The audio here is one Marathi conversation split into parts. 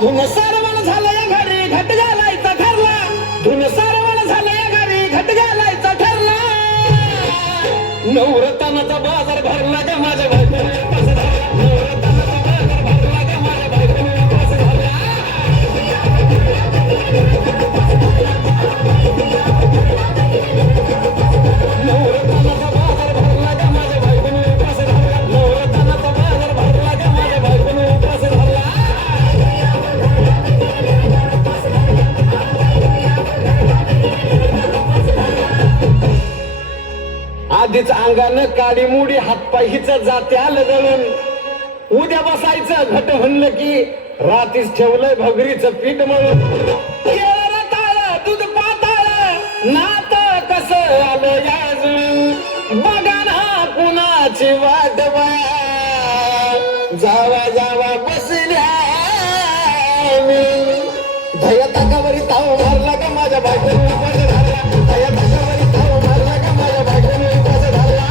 धुन सारवण झालं या घरी घट घालायचा ठरला. धुन सारवण झालं या घरी घट घालायचा ठरला. नवरत्नाचा बाजार भरला ग माझ्या बायकोने उपास धरला. नवरत्नाचा बाजार भरला ग माझ्या बायकोने उपास धरला. नवरत्नाचा बाजार भरला ग माझ्या बायकोने उपास धरला. नवरत्नाचा बाजार भरला ग माझ्या बायकोने उपास धरला. आधीच अंगानं काडी मुडी हातपाय हिच जाते आलं गळून. उद्या बसायचं घट म्हणलं की रात्रीच ठेवलंय भगरीचं पीठ म्हणून. केळं रताळं, दूध पाताळ नात कसं आलं याजून. बघा ना कुणाची वाट जावा जावा बसल्या धया ताकावरी ताव मारला का माझ्या बायकोने उपास धरला. धया ताकावरी ताव मारला का माझ्या बायकोने उपास धरला.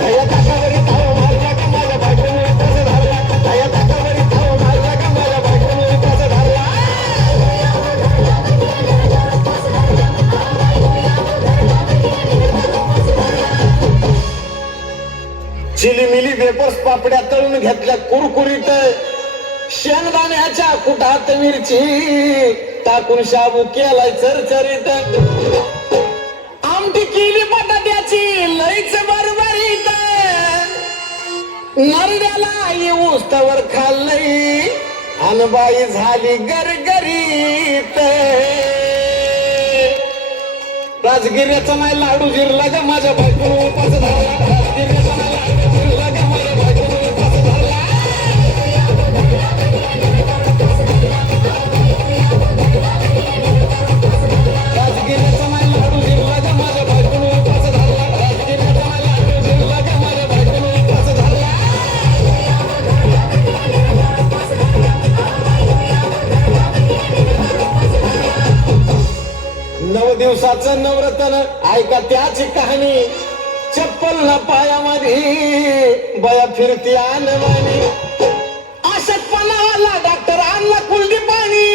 धया ताकावरी ताव मारला का माझ्या बायकोने उपास धरला. धया ताकावरी ताव मारला का माझ्या बायकोने उपास धरला. चिलीमिली वेपर्स पापड्या तळून घेतल्या कुरकुरीत. शेंगदाण्याच्या कुटात मिरची टाकून शाबू केलाय चरचरीत. आमटी केली बटाट्याची लईच बरबरीत. नरड्याला येऊस तवर खाल्लंय अनबाई झाली गरगरीत. राजगिऱ्याचा नाही लाडू जिरला ग माझ्या बायकोने उपास धरला. राजगिऱ्याचा नाही लाडू जिरला ग माझ्या बायकोने उपास धरला. राजगिऱ्याचा नाही लाडू जिरला ग माझ्या बायकोने उपास धरला. राजगिऱ्याचा नाही लाडू जिरला ग माझ्या बायकोने उपास धरला. 9 दिवसाचं नवरत्न ऐका त्याची कहाणी. चप्पल न पायामध्ये बया फिरती आणवानी. अशक्तपणाला डॉक्टर आणला कुलडी पाणी.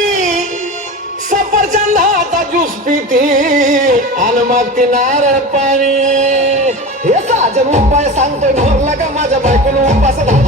सफरचंदाचा ज्यूस पिती आणि मग ती नारळ पाणी. हे साजन उपाय सांगतोय भरला का माझ्या बायकोने उपास धरला.